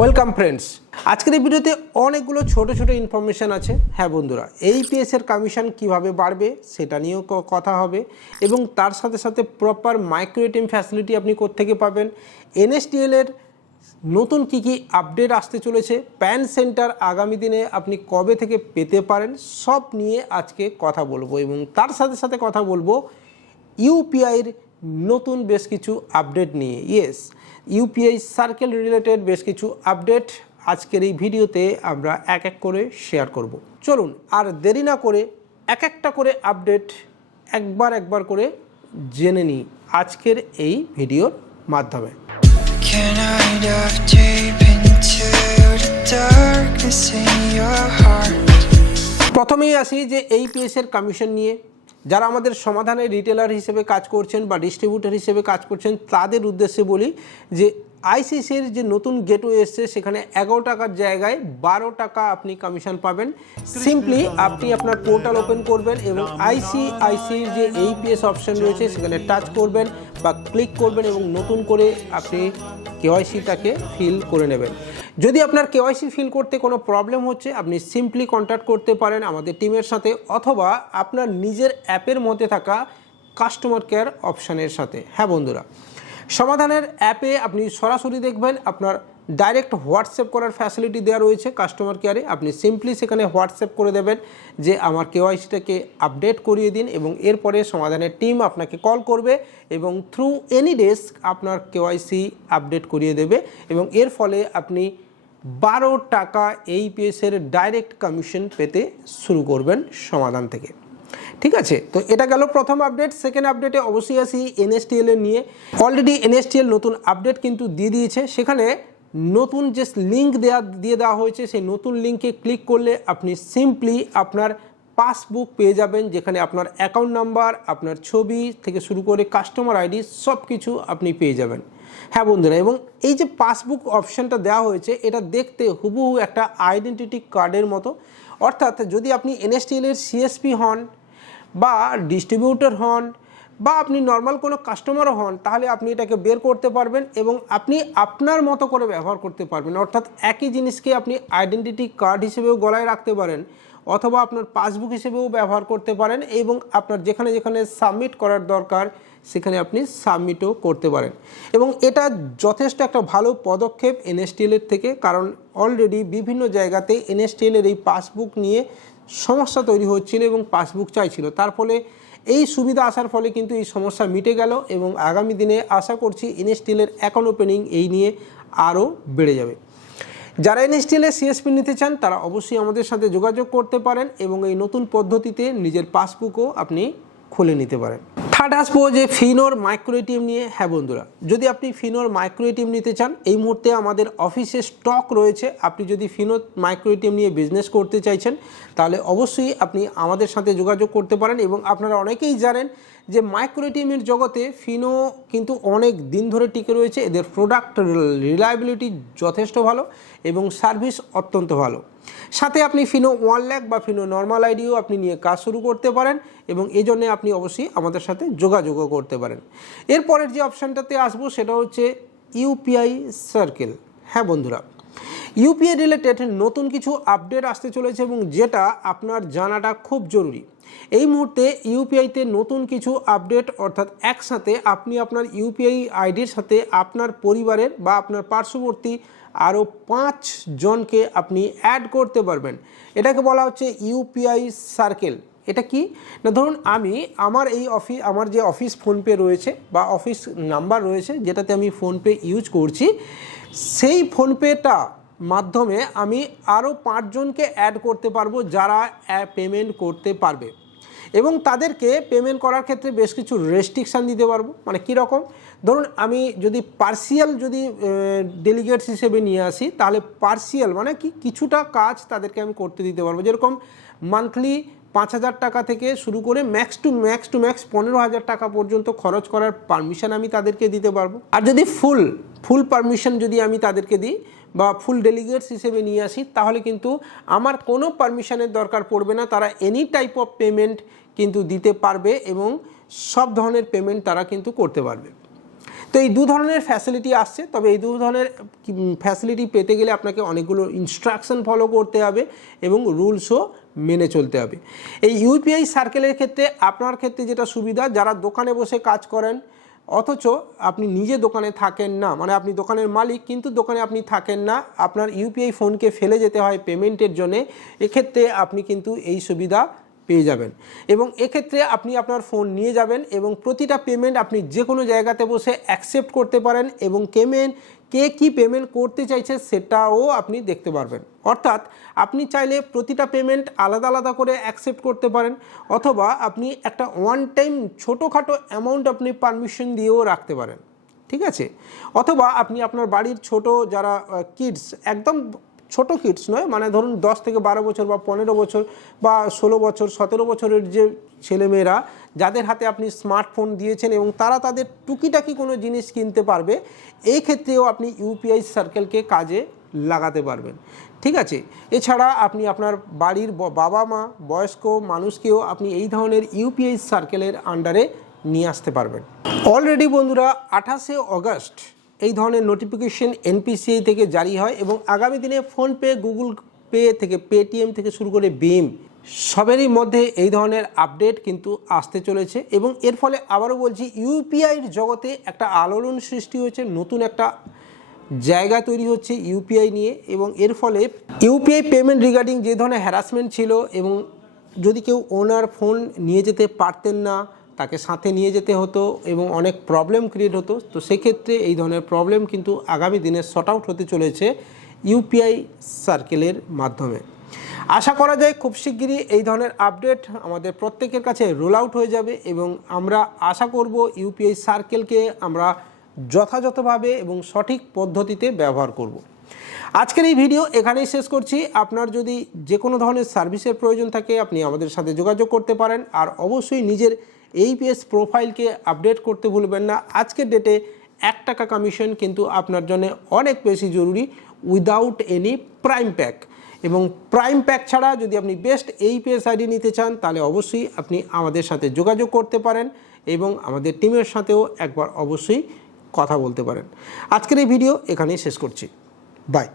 Welcome friends আজকের এই ভিডিওতে অনেকগুলো ছোট ছোট ইনফরমেশান আছে। হ্যাঁ বন্ধুরা এই পিএসের কমিশন কীভাবে বাড়বে সেটা নিয়েও কথা হবে এবং তার সাথে সাথে প্রপার মাইক্রো এটিএম ফ্যাসিলিটি আপনি কোত্থেকে পাবেন। এনএসডিএল এর নতুন কি কি আপডেট আসতে চলেছে প্যান সেন্টার আগামী দিনে আপনি কবে থেকে পেতে পারেন, সব নিয়ে আজকে কথা বলব এবং তার সাথে সাথে কথা বলব ইউপিআইয়ের নতুন বেশ কিছু আপডেট নিয়ে। ইয়েস ইউপিআই সার্কেল রিলেটেড বেশ কিছু আপডেট আজকের এই ভিডিওতে আমরা এক এক করে শেয়ার করব। চলুন আর দেরি না করে এক একটা করে আপডেট একবার একবার করে জেনে নিই আজকের এই ভিডিওর মাধ্যমে? প্রথমেই আসি যে এই পিএসের কমিশন নিয়ে। যারা আমাদের সমাধানে রিটেলার হিসেবে কাজ করছেন বা ডিস্ট্রিবিউটার হিসেবে কাজ করছেন, তাদের উদ্দেশ্যে বলি যে আইসিসির যে নতুন গেটওয়ে এসছে, সেখানে এগারো টাকার জায়গায় বারো টাকা আপনি কমিশন পাবেন। সিম্পলি আপনি আপনার পোর্টাল ওপেন করবেন এবং আইসিআইসির যে এইপিএস অপশন রয়েছে, সেখানে টাচ করবেন বা ক্লিক করবেন এবং নতুন করে আপনি কেওয়াইসিটাকে ফিল করে নেবেন। যদি আপনার কেওয়াইসি ফিল করতে কোনো প্রবলেম হচ্ছে, আপনি সিম্পলি কন্ট্যাক্ট করতে পারেন আমাদের টিমের সাথে অথবা আপনার নিজের অ্যাপের মধ্যে থাকা কাস্টমার কেয়ার অপশানের সাথে। হ্যাঁ বন্ধুরা, সমাধানের অ্যাপে আপনি সরাসরি দেখবেন আপনার ডাইরেক্ট হোয়াটসঅ্যাপ করার ফ্যাসিলিটি দেওয়া রয়েছে কাস্টমার কেয়ারে আপনি সিম্পলি সেখানে হোয়াটসঅ্যাপ করে দেবেন যে, আমার কেওয়াইসিটাকে আপডেট করিয়ে দিন এবং এরপরে সমাধানের টিম আপনাকে কল করবে এবং থ্রু এনি ডেস্ক আপনার কেওয়াইসি আপডেট করিয়ে দেবে এবং এর ফলে আপনি বারো টাকা এই পিএসের ডাইরেক্ট কমিশন পেতে শুরু করবেন সমাধান থেকে। ঠিক আছে? তো এটা গেল প্রথম আপডেট সেকেন্ড আপডেটে অবশ্যই আসি এনএসটিএল এর নিয়ে। অলরেডি এনএসটিএল নতুন আপডেট কিন্তু দিয়ে দিয়েছে। সেখানে নতুন যে লিঙ্ক দেওয়া দিয়ে দেওয়া হয়েছে, সেই নতুন লিঙ্কে ক্লিক করলে আপনি সিম্পলি আপনার পাসবুক পেয়ে যাবেন, যেখানে আপনার অ্যাকাউন্ট নাম্বার আপনার ছবি থেকে শুরু করে কাস্টমার আইডি সব কিছু আপনি পেয়ে যাবেন। হ্যাঁ বন্ধুরা, এবং এই যে পাসবুক অপশানটা দেওয়া হয়েছে, এটা দেখতে হুবহু একটা আইডেন্টিটি কার্ডের মতো। অর্থাৎ যদি আপনি এনএসটিএল এর সিএসপি হন, বা ডিস্ট্রিবিউটর হন, বা আপনি নর্মাল কোনো কাস্টমারও হন, তাহলে আপনি এটাকে বের করতে পারবেন এবং আপনি আপনার মতো করে ব্যবহার করতে পারবেন। অর্থাৎ একই জিনিসকে আপনি আইডেন্টিটি কার্ড হিসেবেও গলায় রাখতে পারেন। অথবা আপনার পাসবুক হিসেবেও ব্যবহার করতে পারেন এবং আপনার যেখানে যেখানে সাবমিট করার দরকার, সেখানে আপনি সাবমিটও করতে পারেন। এবং এটা যথেষ্ট একটা ভালো পদক্ষেপ এনএসটিএলের থেকে, কারণ অলরেডি বিভিন্ন জায়গাতে এনএসটিএলের এই পাসবুক নিয়ে সমস্যা তৈরি হচ্ছিল এবং পাসবুক চাইছিল। তার ফলে এই সুবিধা আসার ফলে কিন্তু এই সমস্যা মিটে গেল এবং আগামী দিনে আশা করছি এনএসটিএলের অ্যাকাউন্ট ওপেনিং এই নিয়ে আরও বেড়ে যাবে। যারা এনএসটিএলে সিএসপি নিতে চান, তারা অবশ্যই আমাদের সাথে যোগাযোগ করতে পারেন এবং এই নতুন পদ্ধতিতে নিজের পাসবুকও আপনি খুলে নিতে পারেন। থার্ড আসব যে ফিনোর মাইক্রো এটিএম নিয়ে। হ্যাঁ বন্ধুরা, যদি আপনি ফিনোর মাইক্রো এটিএম নিতে চান, এই মুহূর্তে আমাদের অফিসে স্টক রয়েছে। আপনি যদি ফিনো মাইক্রো এটিএম নিয়ে বিজনেস করতে চাইছেন, তাহলে অবশ্যই আপনি আমাদের সাথে যোগাযোগ করতে পারেন এবং আপনারা অনেকেই জানেন যে মাইক্রো এটিএমের জগতে ফিনো কিন্তু অনেক দিন ধরে টিকে রয়েছে। এদের প্রোডাক্ট রিলায়েবিলিটি যথেষ্ট ভালো এবং সার্ভিস অত্যন্ত ভালো। সাথে আপনি ফিনো ওয়ান ল্যাক বা ফিনো নর্মাল আইডিও আপনি নিয়ে কাজ শুরু করতে পারেন এবং এই জন্যে আপনি অবশ্যই আমাদের সাথে যোগাযোগও করতে পারেন। এরপরের যে অপশানটাতে আসব সেটা হচ্ছে ইউপিআই সার্কেল। হ্যাঁ বন্ধুরা, ইউপিআই রিলেটেড নতুন কিছু আপডেট আসতে চলেছে এবং যেটা আপনার জানাটা খুব জরুরি। এই মুহূর্তে ইউপিআইতে নতুন কিছু আপডেট অর্থাৎ একসাথে আপনি আপনার ইউপিআই আইডির সাথে আপনার পরিবারের বা আপনার পার্শ্ববর্তী আরও পাঁচ জনকে আপনি অ্যাড করতে পারবেন। এটাকে বলা হচ্ছে ইউপিআই সার্কেল এটা কি? না, ধরুন আমি আমার এই অফিস আমার যে অফিস ফোনপে রয়েছে বা অফিস নাম্বার রয়েছে, যেটাতে আমি ফোনপে ইউজ করছি, সেই ফোনপেটা মাধ্যমে আমি আরও পাঁচজনকে অ্যাড করতে পারব যারা পেমেন্ট করতে পারবে। এবং তাদেরকে পেমেন্ট করার ক্ষেত্রে বেশ কিছু রেস্ট্রিকশান দিতে পারব। মানে কীরকম ধরুন, আমি যদি পার্সিয়াল যদি ডেলিগেটস হিসেবে নিয়ে আসি, তাহলে পার্সিয়াল মানে কি? কিছুটা কাজ তাদেরকে আমি করতে দিতে পারব। যেরকম মান্থলি পাঁচ হাজার টাকা থেকে শুরু করে max to max to max পনেরো হাজার টাকা পর্যন্ত খরচ করার পারমিশন আমি তাদেরকে দিতে পারব। আর যদি ফুল ফুল পারমিশন যদি আমি তাদেরকে দিই বা ফুল ডেলিগেটস হিসেবে নিয়ে আসি, তাহলে কিন্তু আমার কোনো পারমিশনের দরকার পড়বে না। তারা এনি টাইপ অফ পেমেন্ট কিন্তু দিতে পারবে এবং সব ধরনের পেমেন্ট তারা কিন্তু করতে পারবে। তো এই দু ধরনের ফ্যাসিলিটি আসছে, তবে এই দু ধরনের ফ্যাসিলিটি পেতে গেলে আপনাকে অনেকগুলো ইনস্ট্রাকশন ফলো করতে হবে এবং রুলসও মেনে চলতে হবে। এই ইউপিআই সার্কেলের ক্ষেত্রে আপনার ক্ষেত্রে যেটা সুবিধা, যারা দোকানে বসে কাজ করেন অথচ আপনি নিজে দোকানে থাকেন না মানে আপনি দোকানের মালিক, কিন্তু দোকানে আপনি থাকেন না, আপনার ইউপিআই ফোনকে ফেলে যেতে হয় পেমেন্টের জন্যে। এক্ষেত্রে আপনি কিন্তু এই সুবিধা পেয়ে যাবেন। এবং এক্ষেত্রে আপনি আপনার ফোন নিয়ে যাবেন এবং প্রতিটা পেমেন্ট আপনি যে কোনো জায়গাতে বসে অ্যাকসেপ্ট করতে পারেন এবং পেমেন্ট কে কি পেমেন্ট করতে চাইছে সেটাও আপনি দেখতে পারবেন। অর্থাৎ আপনি চাইলে প্রতিটা পেমেন্ট আলাদা আলাদা করে অ্যাকসেপ্ট করতে পারেন অথবা আপনি একটা ওয়ান টাইম ছোটোখাটো অ্যামাউন্ট আপনি পারমিশন দিয়েও রাখতে পারেন। ঠিক আছে? অথবা আপনি আপনার বাড়ির ছোট যারা কিডস একদম ছোট কিডস নয় মানে ধরুন দশ থেকে বারো বছর বা পনেরো বছর বা ষোলো বছর, সতেরো বছরের যে ছেলেমেয়েরা, যাদের হাতে আপনি স্মার্টফোন দিয়েছেন এবং তারা তাদের টুকিটাকি কোনো জিনিস কিনতে পারবে, এই ক্ষেত্রেও আপনি ইউপিআই সার্কেলকে কাজে লাগাতে পারবেন। ঠিক আছে? এছাড়া আপনি আপনার বাড়ির বাবা মা, বয়স্ক মানুষকেও আপনি এই ধরনের ইউপিআই সার্কেলের আন্ডারে নিয়ে আসতে পারবেন। অলরেডি বন্ধুরা, আঠাশে অগস্ট এই ধরনের নোটিফিকেশন এনপিসিআই থেকে জারি হয় এবং আগামী দিনে ফোনপে, গুগল পে থেকে পেটিএম থেকে শুরু করে বিম সবেরই মধ্যে এই ধরনের আপডেট কিন্তু আসতে চলেছে এবং এর ফলে আবারও বলছি ইউপিআইয়ের জগতে একটা আলোড়ন সৃষ্টি হয়েছে, নতুন একটা জায়গা তৈরি হচ্ছে ইউপিআই নিয়ে এবং এর ফলে ইউপিআই পেমেন্ট রিগার্ডিং যে ধরনের হ্যারাসমেন্ট ছিল এবং যদি কেউ ওনার ফোন নিয়ে যেতে পারতেন না তাকে সাথে নিয়ে যেতে হতো এবং অনেক প্রবলেম ক্রিয়েট হতো। তো সেক্ষেত্রে এই ধরনের প্রবলেম কিন্তু আগামী দিনে শর্ট আউট হতে চলেছে ইউপিআই সার্কেলের মাধ্যমে। আশা করা যায় খুব শিগগিরই এই ধরনের আপডেট আমাদের প্রত্যেকের কাছে রোল আউট হয়ে যাবে এবং আমরা আশা করব ইউপিআই সার্কেলকে আমরা যথাযথভাবে এবং সঠিক পদ্ধতিতে ব্যবহার করব। আজকের এই ভিডিও এখানেই শেষ করছি। আপনার যদি যে কোনো ধরনের সার্ভিসের প্রয়োজন থাকে, আপনি আমাদের সাথে যোগাযোগ করতে পারেন। আর অবশ্যই নিজের এইপিএস প্রোফাইলকে আপডেট করতে ভুলবেন না। আজকের ডেটে এক টাকা কমিশন কিন্তু আপনার জন্য অনেক বেশি জরুরি উইদাউট এনি প্রাইম প্যাক এবং প্রাইম প্যাক ছাড়া যদি আপনি বেস্ট এই এইপিএস আইডি নিতে চান, তাহলে অবশ্যই আপনি আমাদের সাথে যোগাযোগ করতে পারেন এবং আমাদের টিমের সাথেও একবার অবশ্যই কথা বলতে পারেন। আজকের এই ভিডিও এখানেই শেষ করছি। বাই